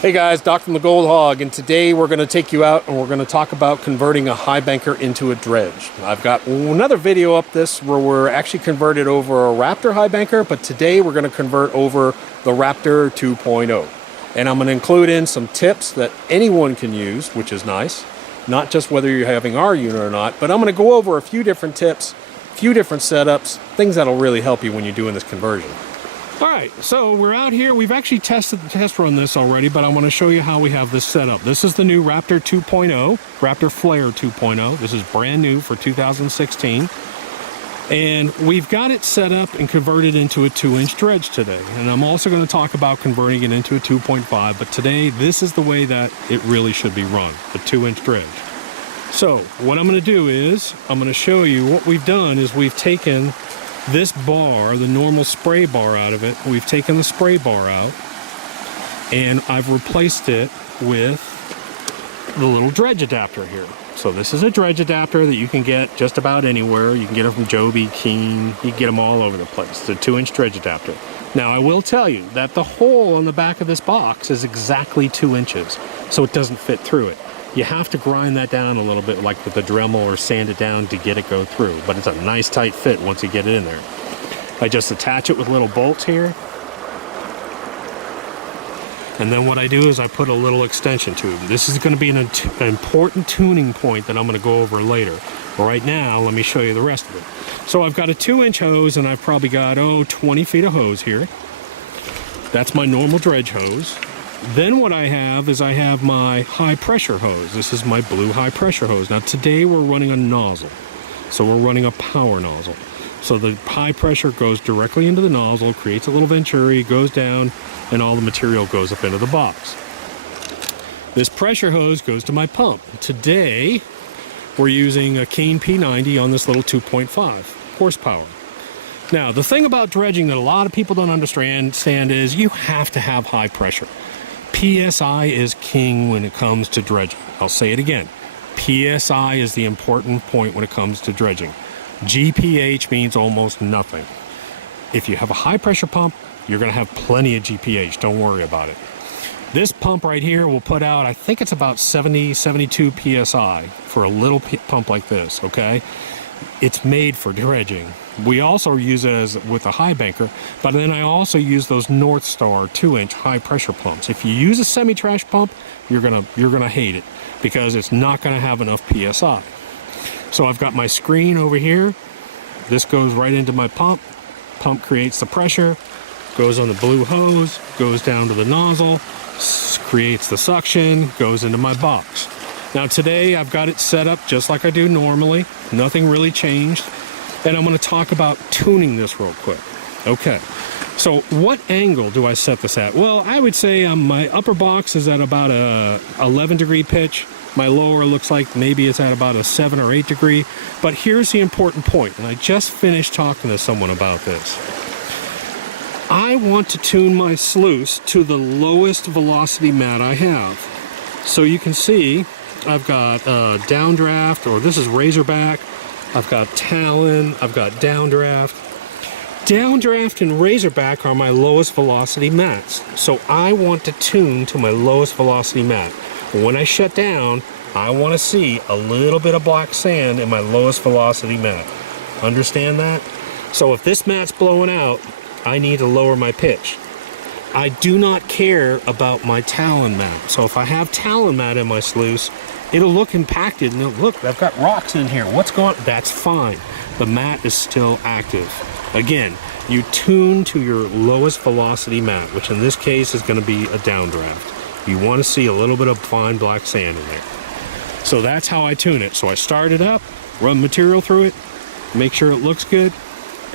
Hey guys, Doc from the Gold Hog, and today we're going to take you out and we're going to talk about converting a Highbanker into a dredge. I've got another video up this where we're actually converted over a Raptor Highbanker, but today we're going to convert over the Raptor 2.0. And I'm going to include in some tips that anyone can use, which is nice. Not just whether you're having our unit or not, but I'm going to go over a few different tips, a few different setups, things that'll really help you when you're doing this conversion. All right, so we're out here. We've actually tested the test run this already, but I want to show you how we have this set up. This is the new Raptor 2.0, Raptor Flare 2.0. This is brand new for 2016. And we've got it set up and converted into a 2-inch dredge today. And I'm also going to talk about converting it into a 2.5, but today this is the way that it really should be run, the 2-inch dredge. So what I'm going to do is I'm going to show you what we've done is we've taken this bar, the normal spray bar out of it, we've taken the spray bar out and I've replaced it with the little dredge adapter here. So this is a dredge adapter that you can get just about anywhere. You can get them from Joby, Keen, you can get them all over the place. It's a 2-inch dredge adapter. Now I will tell you that the hole on the back of this box is exactly 2 inches, so it doesn't fit through it. You have to grind that down a little bit like with the Dremel or sand it down to get it go through, but it's a nice tight fit once you get it in there. I just attach it with little bolts here, and then what I do is I put a little extension tube. This is going to be an important tuning point that I'm going to go over later. But right now, let me show you the rest of it. So I've got a 2-inch hose, and I've probably got 20 feet of hose here. That's my normal dredge hose. Then what I have is I have my high pressure hose. This is my blue high pressure hose. Now today we're running a nozzle. So we're running a power nozzle. So the high pressure goes directly into the nozzle, creates a little venturi, goes down, and all the material goes up into the box. This pressure hose goes to my pump. Today we're using a Keen P90 on this little 2.5 horsepower. Now the thing about dredging that a lot of people don't understand is you have to have high pressure. PSI is king when it comes to dredging. I'll say it again. PSI is the important point when it comes to dredging. GPH means almost nothing. If you have a high pressure pump, you're going to have plenty of GPH. Don't worry about it. This pump right here will put out, I think it's about 70, 72 PSI for a little pump like this, okay? It's made for dredging. We also use it as with a Highbanker, but then I also use those North Star 2-inch high pressure pumps. If you use a semi-trash pump, you're gonna hate it because it's not gonna have enough PSI. So I've got my screen over here. This goes right into my pump. Pump creates the pressure, goes on the blue hose, goes down to the nozzle, creates the suction, goes into my box. Now today I've got it set up just like I do normally. Nothing really changed. And I'm going to talk about tuning this real quick. Okay, so what angle do I set this at? Well, I would say my upper box is at about a 11 degree pitch. My lower looks like maybe it's at about a 7 or 8 degree. But here's the important point, and I just finished talking to someone about this. I want to tune my sluice to the lowest velocity mat I have. So you can see I've got downdraft, or this is Razorback. I've got Talon, I've got downdraft. Downdraft and Razorback are my lowest velocity mats. So I want to tune to my lowest velocity mat. When I shut down, I want to see a little bit of black sand in my lowest velocity mat. Understand that? So if this mat's blowing out, I need to lower my pitch. I do not care about my Talon mat. So if I have Talon mat in my sluice, it'll look impacted and look, I've got rocks in here. What's going on? That's fine. The mat is still active. Again, you tune to your lowest velocity mat, which in this case is going to be a downdraft. You want to see a little bit of fine black sand in there. So that's how I tune it. So I start it up, run material through it, make sure it looks good.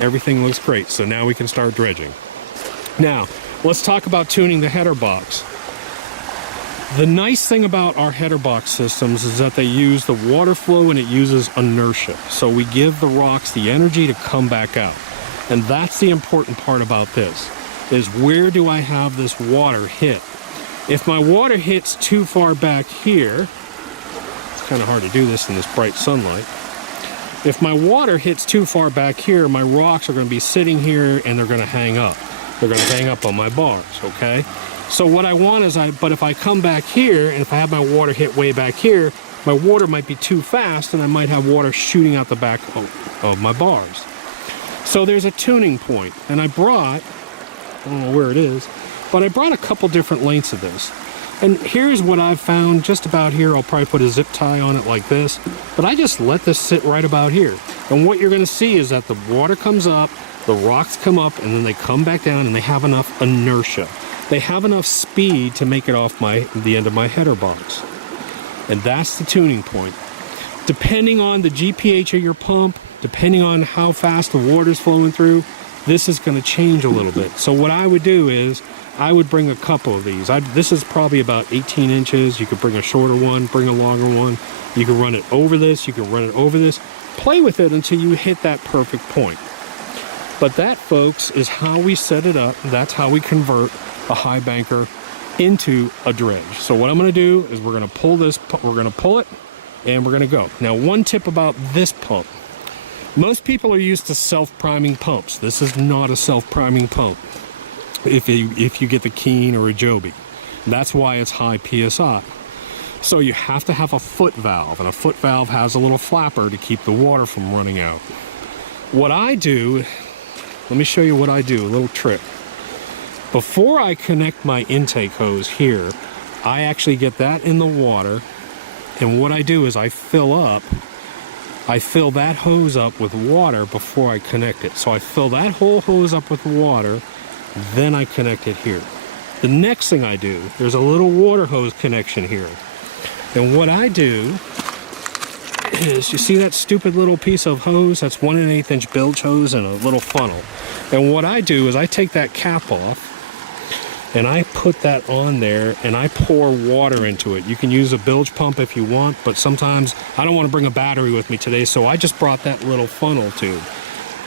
Everything looks great. So now we can start dredging. Now, let's talk about tuning the header box. The nice thing about our header box systems is that they use the water flow and it uses inertia. So we give the rocks the energy to come back out. And that's the important part about this, is where do I have this water hit? If my water hits too far back here, it's kind of hard to do this in this bright sunlight. If my water hits too far back here, my rocks are going to be sitting here and they're going to hang up. They're going to hang up on my bars, okay? So what I want is but if I come back here, and if I have my water hit way back here, my water might be too fast and I might have water shooting out the back of my bars. So there's a tuning point, and I don't know where it is, but I brought a couple different lengths of this. And here's what I've found just about here. I'll probably put a zip tie on it like this, but I just let this sit right about here. And what you're gonna see is that the water comes up, the rocks come up, and then they come back down, and they have enough inertia. They have enough speed to make it off the end of my header box. And that's the tuning point. Depending on the GPH of your pump, depending on how fast the water's flowing through, this is gonna change a little bit. So what I would do is, I would bring a couple of these. This is probably about 18 inches. You could bring a shorter one, bring a longer one. You can run it over this, you can run it over this. Play with it until you hit that perfect point. But that, folks, is how we set it up. That's how we convert a Highbanker into a dredge. So what I'm gonna do is we're gonna pull it, and we're gonna go. Now, one tip about this pump. Most people are used to self-priming pumps. This is not a self-priming pump. If you get the Keen or a Joby. That's why it's high PSI. So you have to have a foot valve, and a foot valve has a little flapper to keep the water from running out. What I do, let me show you what I do, a little trick. Before I connect my intake hose here, I actually get that in the water, and what I do is I fill that hose up with water before I connect it. So I fill that whole hose up with water, then I connect it here. The next thing I do, there's a little water hose connection here. And what I do is, you see that stupid little piece of hose? That's 1 1/8 inch bilge hose and a little funnel. And what I do is I take that cap off and I put that on there and I pour water into it. You can use a bilge pump if you want, but sometimes I don't want to bring a battery with me today, so I just brought that little funnel tube.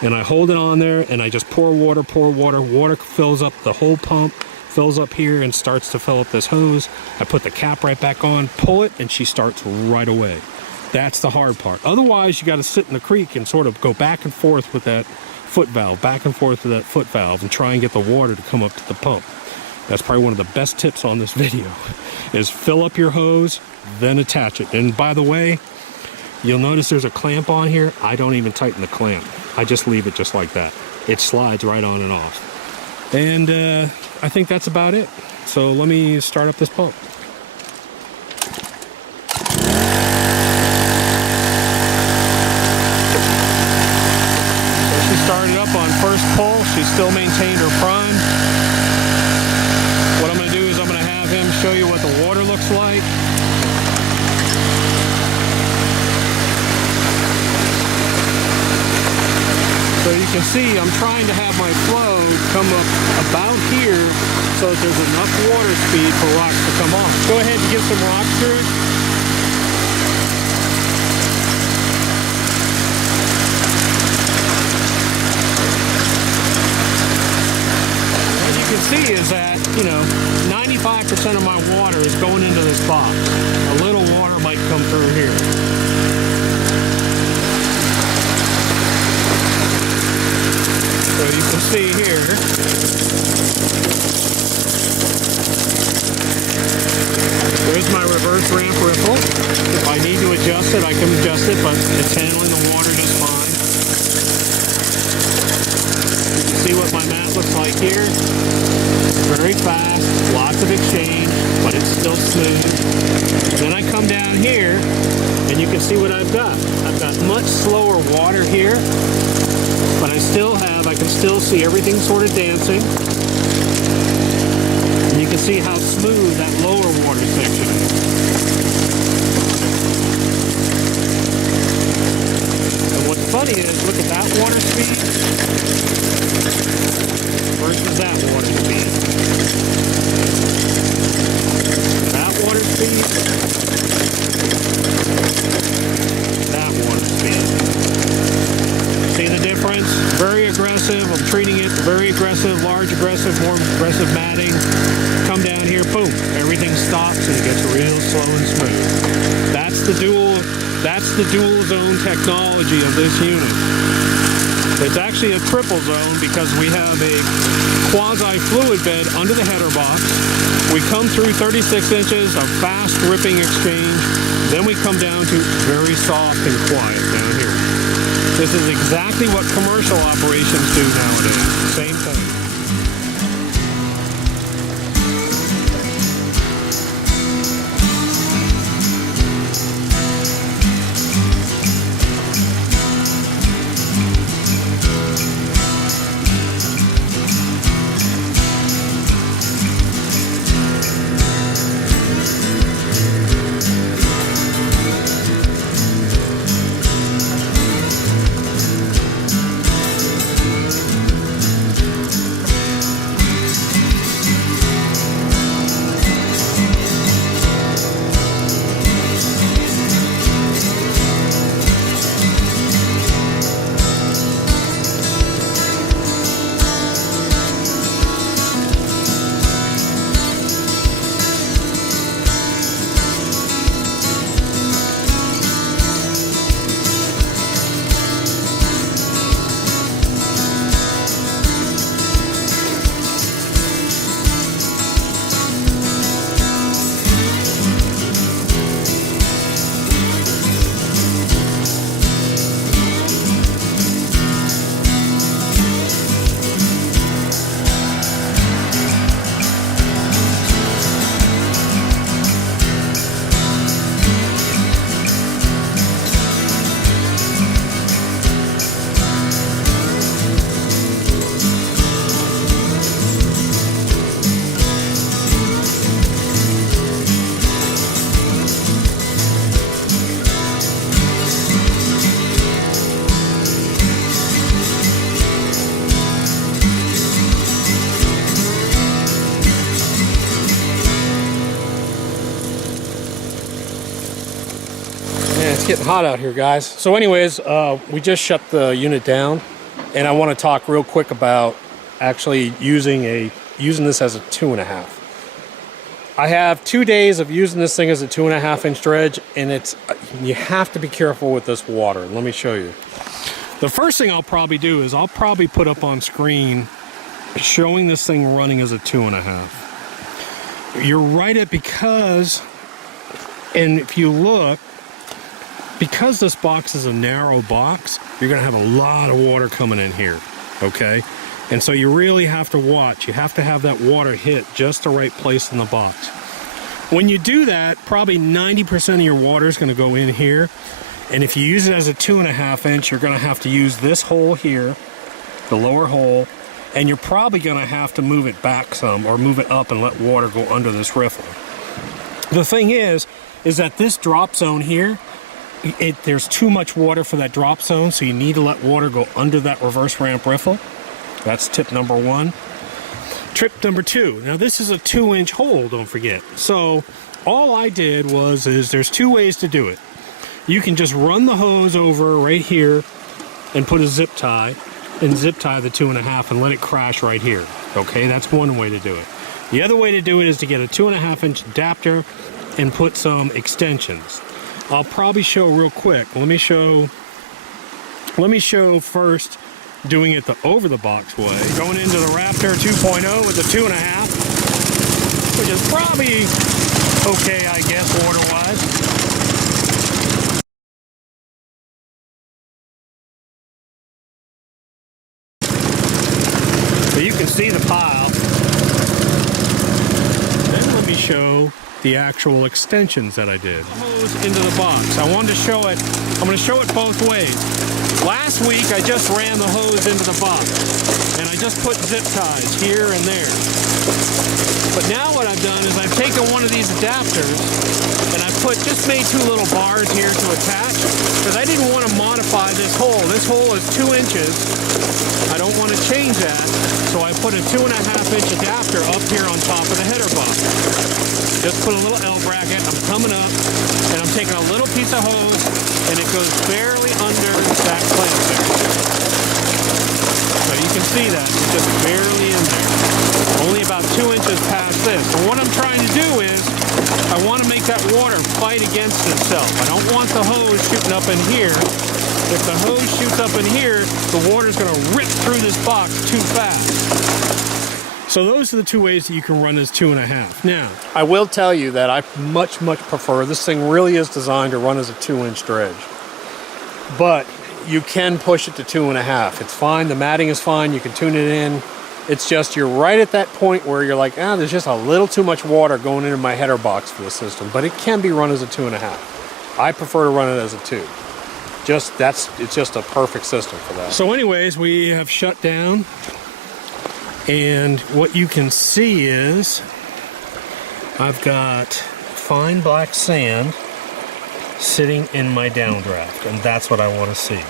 And I hold it on there and I just pour water. Water fills up the whole pump, fills up here and starts to fill up this hose. I put the cap right back on, pull it, and she starts right away. That's the hard part. Otherwise, you got to sit in the creek and sort of go back and forth with that foot valve, and try and get the water to come up to the pump. That's probably one of the best tips on this video, is fill up your hose, then attach it. And by the way, you'll notice there's a clamp on here. I don't even tighten the clamp. I just leave it just like that. It slides right on and off. And I think that's about it. So let me start up this pump. So she started up on first pull. She still maintained her prime. What I'm going to do is I'm going to have him show you what the water looks like. So you can see I'm trying to have my flow come up about here so that there's enough water speed for rocks to come off. Go ahead and give some rocks to it. What you can see is that, 95% of my water is going into this box. A little water might come through here. So you can see here, there's my reverse ramp ripple. If I need to adjust it, I can adjust it, but it's handling the water just fine. You can see what my mat looks like here. Very fast, lots of exchange, but it's still smooth. Then I come down here, and you can see what I've got. I've got much slower water here, but I can still see everything sort of dancing. And you can see how smooth that lower water section is. And what's funny is, look at that water speed versus that water speed. That water speed, that water speed. See the difference? Very aggressive. I'm treating it very aggressive, large aggressive, more aggressive matting. Come down here, boom, everything stops and it gets real slow and smooth. That's the dual zone technology of this unit. It's actually a triple zone because we have a quasi-fluid bed under the header box. We come through 36 inches of fast ripping exchange. Then we come down to very soft and quiet down here. This is exactly what commercial operations do nowadays. Same thing. Getting hot out here, guys. So anyways, we just shut the unit down, and I want to talk real quick about actually using this as a 2.5. I have 2 days of using this thing as a 2.5 inch dredge, and you have to be careful with this water. Let me show you. The first thing I'll probably do is I'll probably put up on screen showing this thing running as a 2.5. You're right at because, and if you look, because this box is a narrow box, you're going to have a lot of water coming in here, okay? And so you really have to watch. You have to have that water hit just the right place in the box. When you do that, probably 90% of your water is going to go in here. And if you use it as a 2.5 inch, you're going to have to use this hole here, the lower hole, and you're probably going to have to move it back some or move it up and let water go under this riffle. The thing is that this drop zone here, there's too much water for that drop zone, so you need to let water go under that reverse ramp riffle. That's tip number 1. Tip number 2. Now this is a 2-inch hole, don't forget. So all I did is there's 2 ways to do it. You can just run the hose over right here and put a zip tie and zip tie the 2.5 and let it crash right here. Okay, that's one way to do it. The other way to do it is to get a 2.5 inch adapter and put some extensions. I'll probably show real quick. Let me show first doing it the over the box way. Going into the Raptor 2.0 with the 2.5, which is probably okay, I guess, water-wise. So you can see the pile. Then let me show the actual extensions that I did. Hose into the box. I wanted to show it. I'm going to show it both ways. Last week I just ran the hose into the box and I just put zip ties here and there. But now what I've done is I've taken one of these adapters and I just made 2 little bars here to attach because I didn't want to modify this hole. This hole is 2 inches. I don't want to change that, so I put a 2.5 inch adapter up here on top of the header box. Just put a little L bracket. I'm coming up and I'm taking a little piece of hose and it goes barely under that clamp there. So you can see that it's just barely in there. Only about 2 inches past this. But what I'm trying to do is I want to make that water fight against itself. I don't want the hose shooting up in here If the hose shoots up in here, the water's going to rip through this box too fast. So those are the two ways that you can run this 2.5. Now, I will tell you that I much prefer, this thing really is designed to run as a 2-inch dredge. But you can push it to 2.5. It's fine, the matting is fine, you can tune it in. It's just you're right at that point where you're like, there's just a little too much water going into my header box for the system, but it can be run as a 2.5. I prefer to run it as a 2. It's just a perfect system for that. So anyways, we have shut down, and what you can see is I've got fine black sand sitting in my downdraft, and that's what I want to see.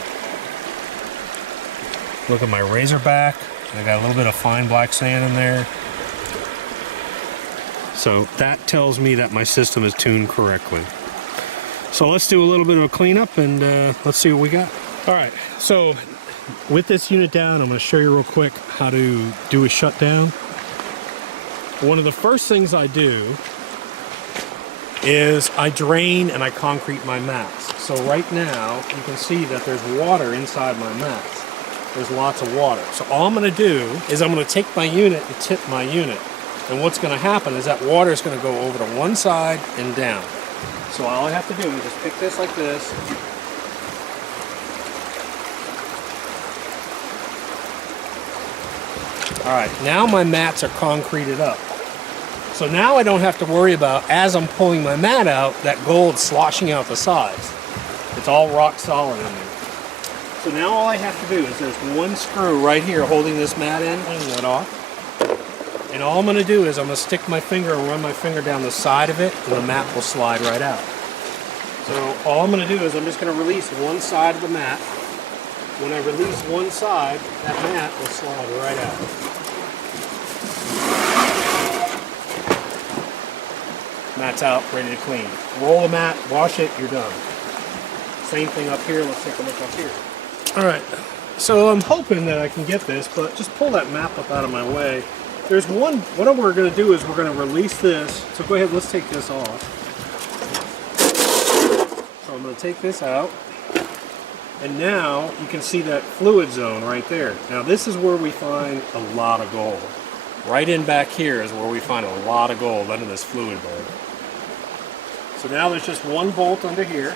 Look at my razorback. I got a little bit of fine black sand in there. So that tells me that my system is tuned correctly. So let's do a little bit of a cleanup and let's see what we got. All right, so with this unit down, I'm going to show you real quick how to do a shutdown. One of the first things I do is I drain and I concrete my mats. So right now, you can see that there's water inside my mats. There's lots of water. So all I'm going to do is I'm going to take my unit and tip my unit. And what's going to happen is that water is going to go over to one side and down. So all I have to do is just pick this like this. All right, now my mats are concreted up. So now I don't have to worry about, as I'm pulling my mat out, that gold sloshing out the sides. It's all rock solid in there. So now all I have to do is there's one screw right here holding this mat in, clean that off. And all I'm going to do is I'm going to stick my finger and run my finger down the side of it, and the mat will slide right out. So all I'm going to do is I'm just going to release one side of the mat. When I release one side, that mat will slide right out. Mat's out, ready to clean. Roll the mat, wash it, you're done. Same thing up here. Let's take a look up here. All right, so I'm hoping that I can get this, but just pull that map up out of my way. There's one, what we're going to do is we're going to release this. So go ahead, let's take this off. So I'm going to take this out. And now you can see that fluid zone right there. Now this is where we find a lot of gold. Right in back here is where we find a lot of gold under this fluid bed. So now there's just one bolt under here.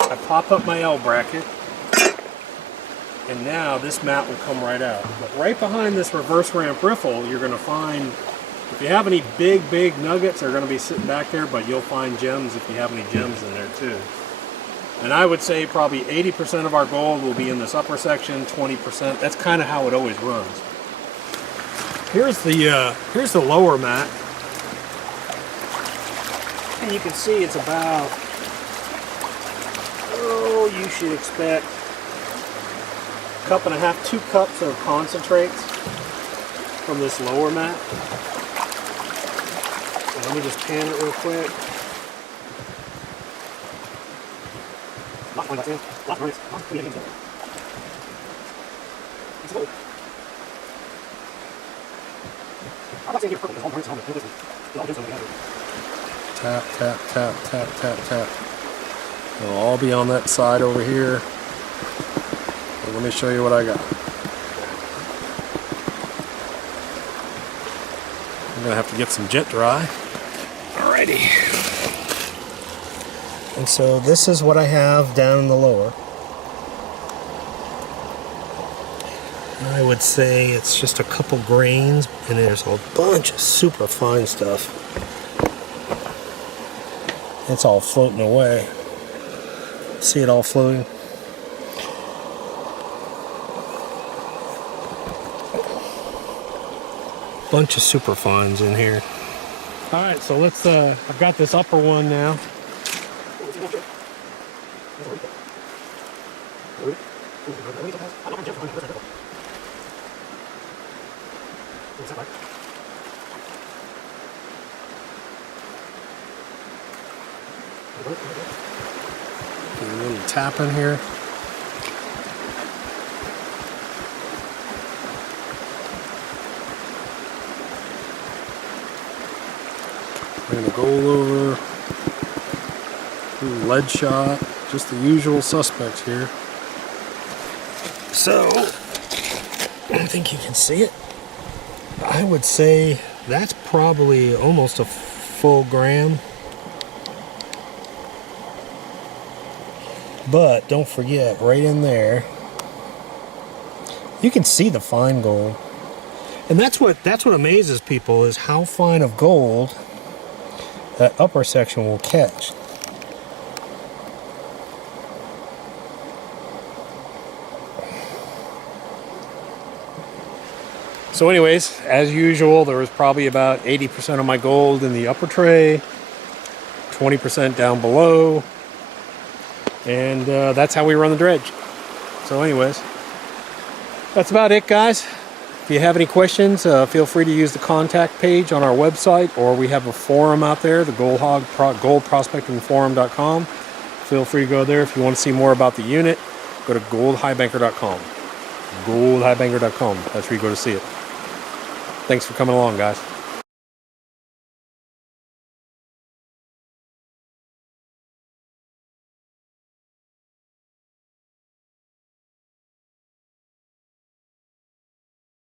I pop up my L bracket, and now this mat will come right out. But right behind this reverse ramp riffle, you're going to find, if you have any big nuggets, they're going to be sitting back there, but you'll find gems if you have any gems in there too. And I would say probably 80% of our gold will be in this upper section, 20%. That's kind of how it always runs. Here's the lower mat. And you can see it's about, you should expect 1.5 cups, 2 cups of concentrates from this lower mat. So let me just pan it real quick. Tap, tap, tap, tap, tap, tap. It'll all be on that side over here. So let me show you what I got. I'm gonna have to get some jet dry. Alrighty. And so this is what I have down in the lower. I would say it's just a couple grains, and there's a bunch of super fine stuff. It's all floating away. See it all floating? Bunch of super fines in here. All right, so let's, I've got this upper one now. A little tap in here. Bring the gold over. Ooh, lead shot. just the usual suspects here. So, I think you can see it. I would say that's probably almost a full gram. But don't forget, right in there, you can see the fine gold. And that's what amazes people, is how fine of gold that upper section will catch. So anyways, as usual, there was probably about 80% of my gold in the upper tray, 20% down below, and that's how we run the dredge. So anyways, that's about it, guys. If you have any questions, feel free to use the contact page on our website, or we have a forum out there, the goldprospectingforum.com. Feel free to go there. If you want to see more about the unit, go to goldhighbanker.com. Goldhighbanker.com. That's where you go to see it. Thanks for coming along, guys.